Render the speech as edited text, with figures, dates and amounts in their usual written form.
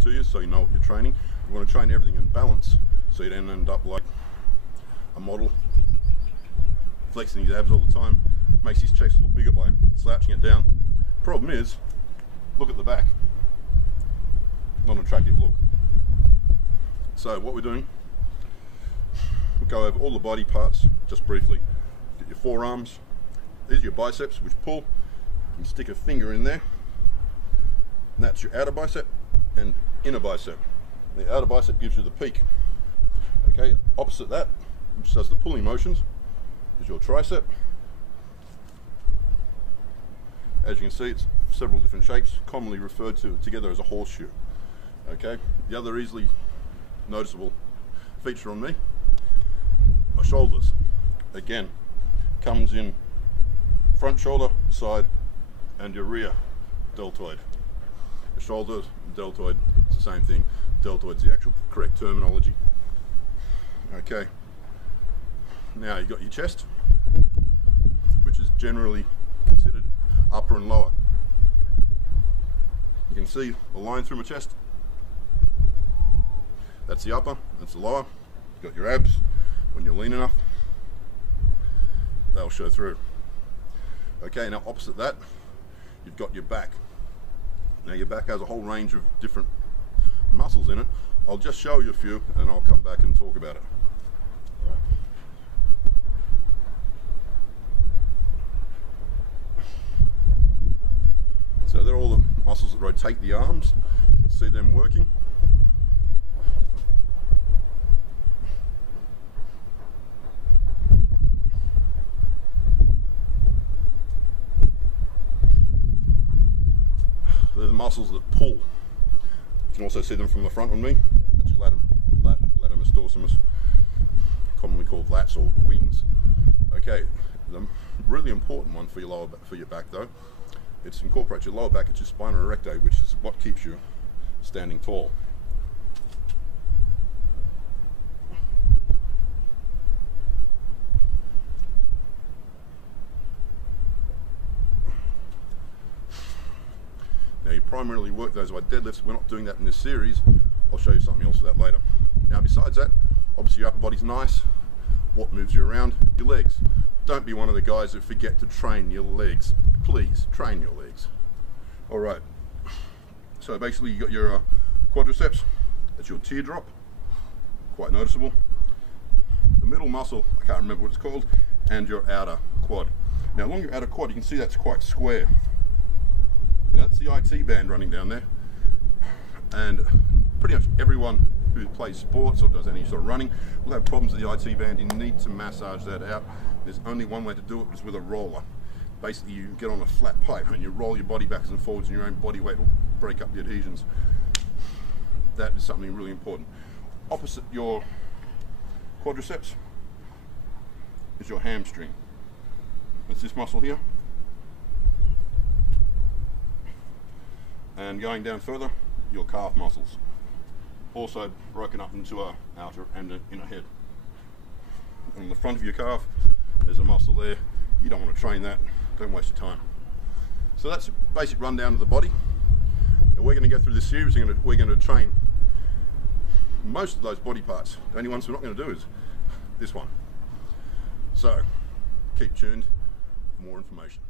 to you, so you know what you're training. You want to train everything in balance, so you don't end up like a model flexing his abs all the time, makes his chest look bigger by slouching it down. Problem is, look at the back, not an attractive look. So what we're doing, we'll go over all the body parts just briefly. Get your forearms, these are your biceps which pull, you can stick a finger in there, and that's your outer bicep and inner bicep. The outer bicep gives you the peak. Okay, opposite that, which does the pulling motions, is your tricep. As you can see, it's several different shapes, commonly referred to together as a horseshoe. Okay, the other easily noticeable feature on me, my shoulders. Again, comes in front shoulder, side, and your rear deltoid. The shoulder, deltoid, it's the same thing. Deltoid's the actual correct terminology. Okay, now you've got your chest, which is generally considered upper and lower. You can see the line through my chest. That's the upper, that's the lower. You've got your abs. When you're lean enough, they'll show through. Okay, now opposite that, you've got your back. Now your back has a whole range of different muscles in it. I'll just show you a few and I'll come back and talk about it. So they're all the muscles that rotate the arms. You can see them working. They're the muscles that pull. You can also see them from the front on me. That's your latimus dorsimus, commonly called lats or wings. Okay, the really important one for your back though, it's incorporates your lower back, it's your spina erecta, which is what keeps you standing tall. Now you primarily work those by deadlifts. We're not doing that in this series. I'll show you something else for that later. Now besides that, obviously your upper body's nice. What moves you around? Your legs. Don't be one of the guys that forget to train your legs. Please, train your legs. Alright, so basically you got your quadriceps, that's your teardrop, quite noticeable. The middle muscle, I can't remember what it's called, and your outer quad. Now along your outer quad you can see that's quite square. Now that's the IT band running down there, and pretty much everyone who plays sports or does any sort of running will have problems with the IT band. You need to massage that out. There's only one way to do it, is with a roller. Basically you get on a flat pipe and you roll your body backwards and forwards, and your own body weight will break up the adhesions. That is something really important. Opposite your quadriceps is your hamstring. It's this muscle here. And going down further, your calf muscles. Also broken up into an outer and an inner head. On the front of your calf, there's a muscle there. You don't want to train that. Don't waste your time. So that's a basic rundown of the body. And we're going to go through this series. We're going to train most of those body parts. The only ones we're not going to do is this one. So keep tuned for more information.